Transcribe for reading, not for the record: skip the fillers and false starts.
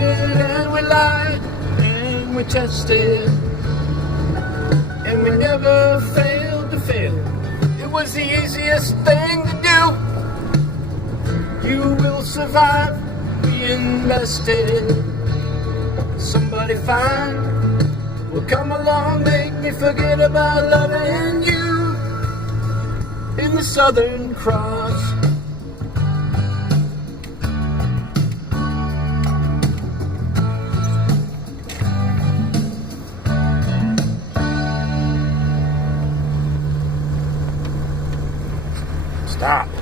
cheated and we lied and we tested, and we never failed to fail. It was the easiest thing to do. You will survive being bested. Somebody fine will come along, make me forget about loving you. In the Southern Cross. Stop.